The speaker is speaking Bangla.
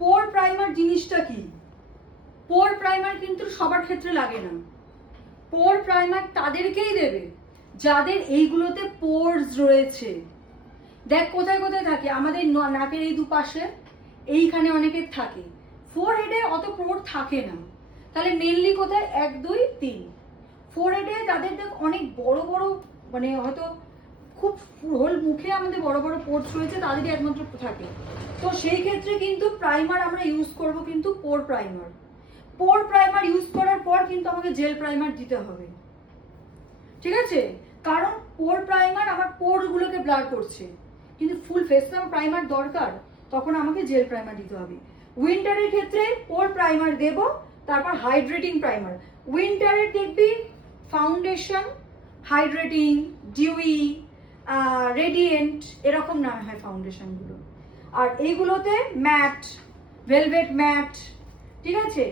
পোর প্রাইমার জিনিসটা কি? পোর প্রাইমার কিন্তু সবার ক্ষেত্রে লাগে না। পোর প্রাইমার তাদেরকেই দেবে যাদের এইগুলোতে পোরস রয়েছে। দেখ কোথায় কোথায় থাকে, আমাদের নাকের এই দুপাশে, এইখানে অনেকের থাকে। ফোরহেডে অত পোর থাকে না, তাহলে মেনলি কোথায়? 1 2 3 ফোরহেডে যাদের দেখ অনেক বড় বড়, মানে হয়তো খুব হোল মুখে আমাদের বড় বড় পোর্স রয়েছে, তাদেরই একমাত্র থাকে। তো সেই ক্ষেত্রে কিন্তু প্রাইমার আমরা ইউজ করব কিন্তু পোর প্রাইমার। পোর প্রাইমার ইউজ করার পর কিন্তু আমাকে জেল প্রাইমার দিতে হবে, ঠিক আছে? কারণ পোর প্রাইমার আমার পোরগুলোকে ব্লার করছে, কিন্তু ফুল ফেসটা আমার প্রাইমার দরকার, তখন আমাকে জেল প্রাইমার দিতে হবে। উইন্টারের ক্ষেত্রে পোর প্রাইমার দেব, তারপর হাইড্রেটিং প্রাইমার। উইন্টারের দেখবি ফাউন্ডেশন, হাইড্রেটিং, ডিউই, রেডিয়েন্ট, এরকম নাম হয় ফাউন্ডেশনগুলো। আর এইগুলোতে ম্যাট, ভেলভেট ম্যাট, ঠিক আছে?